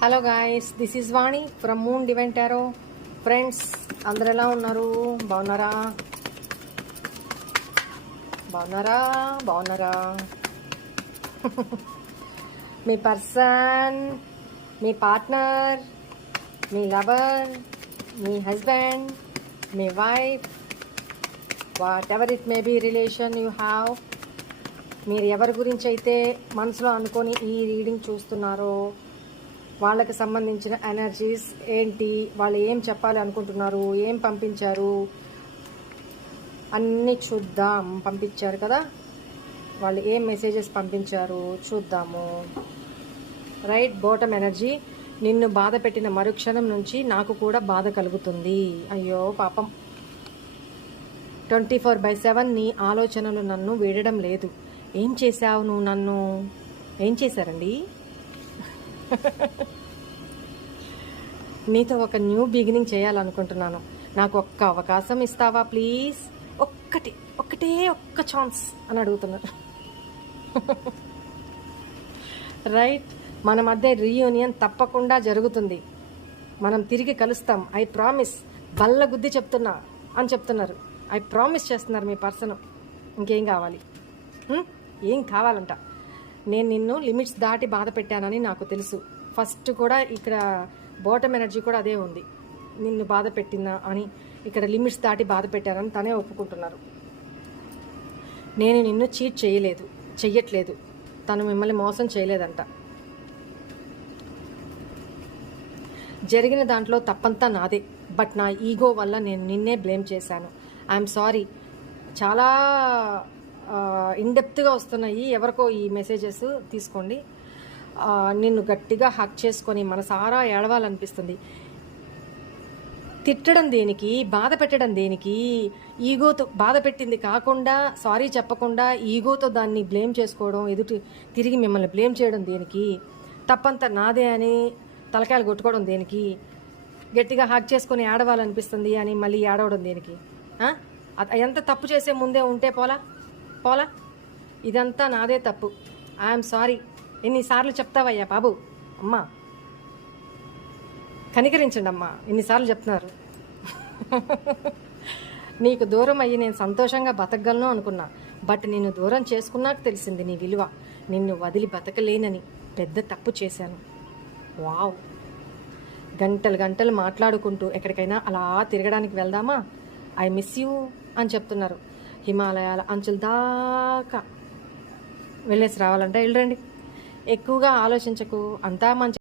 Hello guys this is Vani from moon డివెంటారో friends అందరు ఎలా ఉన్నారు? బాగున్నారా? బాగున్నారా? బాగున్నారా? మీ పర్సన్ మీ పార్ట్నర్ మీ లవర్ మీ husband me wife whatever it may be relation you have మీరు ఎవరి గురించి అయితే మనసులో అనుకొని ఈ రీడింగ్ చూస్తున్నారో వాళ్ళకి సంబంధించిన ఎనర్జీస్ ఏంటి? వాళ్ళు ఏం చెప్పాలి అనుకుంటున్నారు? ఏం పంపించారు? అన్నీ చూద్దాం. పంపించారు కదా? వాళ్ళు ఏం మెసేజెస్ పంపించారు? చూద్దాము. రైట్ బాటమ్ ఎనర్జీ నిన్ను బాధ పెట్టిన మరుక్షణం నుంచి నాకు కూడా బాధ కలుగుతుంది. అయ్యో పాపం. ట్వంటీ ఫోర్ బై సెవెన్ నీ ఆలోచనలు నన్ను వీడడం లేదు. ఏం చేశావు నువ్వు నన్ను? ఏం చేశారండి? నీతో ఒక న్యూ బిగినింగ్ చేయాలనుకుంటున్నాను. నాకు ఒక్క అవకాశం ఇస్తావా ప్లీజ్? ఒక్కటి ఒక్కటే ఒక్క ఛాన్స్ అని అడుగుతున్నాను రైట్ మన మధ్య రీయూనియన్ తప్పకుండా జరుగుతుంది. మనం తిరిగి కలుస్తాం ఐ ప్రామిస్. బల్ల గుద్ది చెప్తున్నా అని చెప్తున్నారు. ఐ ప్రామిస్ చేస్తున్నారు మీ పర్సన్. ఇంకేం కావాలి? ఏం కావాలంట? నేను నిన్ను లిమిట్స్ దాటి బాధ పెట్టానని నాకు తెలుసు. ఫస్ట్ కూడా ఇక్కడ బాటమ్ ఎనర్జీ కూడా అదే ఉంది. నిన్ను బాధ పెట్టిందా అని ఇక్కడ లిమిట్స్ దాటి బాధ పెట్టానని తనే ఒప్పుకుంటున్నారు. నేను నిన్ను చీట్ చేయలేదు చెయ్యట్లేదు. తను మిమ్మల్ని మోసం చేయలేదంట. జరిగిన దాంట్లో తప్పంతా నాదే. బట్ నా ఈగో వల్ల నేను నిన్నే బ్లేమ్ చేశాను. I'm sorry. చాలా ఇన్డెప్త్గా వస్తున్నాయి. ఎవరికో ఈ మెసేజెస్ తీసుకోండి. నిన్ను గట్టిగా హక్ చేసుకొని మనసారా ఏడవాలనిపిస్తుంది. తిట్టడం దేనికి? బాధ పెట్టడం దేనికి? ఈగోతో బాధ పెట్టింది కాకుండా సారీ చెప్పకుండా ఈగోతో దాన్ని బ్లేమ్ చేసుకోవడం ఎదుటి తిరిగి మిమ్మల్ని బ్లేమ్ చేయడం దేనికి? తప్పంతా నాదే అని తలకాయలు కొట్టుకోవడం దేనికి? గట్టిగా హాక్ చేసుకొని ఏడవాలనిపిస్తుంది అని మళ్ళీ ఏడవడం దేనికి? ఎంత తప్పు చేసే ముందే ఉంటే పోలా? పోలా? ఇదంతా నాదే తప్పు. I'm sorry. ఎన్నిసార్లు చెప్తావయ్యా బాబు? అమ్మా. కనికరించండి అమ్మా ఎన్నిసార్లు చెప్తున్నారు? నీకు దూరం అయ్యి నేను సంతోషంగా బతకగలను అనుకున్నా. బట్ నిన్ను దూరం చేసుకున్నాక తెలిసింది నీ విలువ. నిన్ను వదిలి బతకలేనని పెద్ద తప్పు చేశాను. వావ్. గంటలు గంటలు మాట్లాడుకుంటూ ఎక్కడికైనా అలా తిరగడానికి వెళ్దామా? ఐ మిస్ యూ అని చెప్తున్నారు. హిమాలయాల అంచుల దాకా వెళ్ళేసి రావాలంటే వెళ్ళండి ఎక్కువగా ఆలోచించకు అంతా మంచి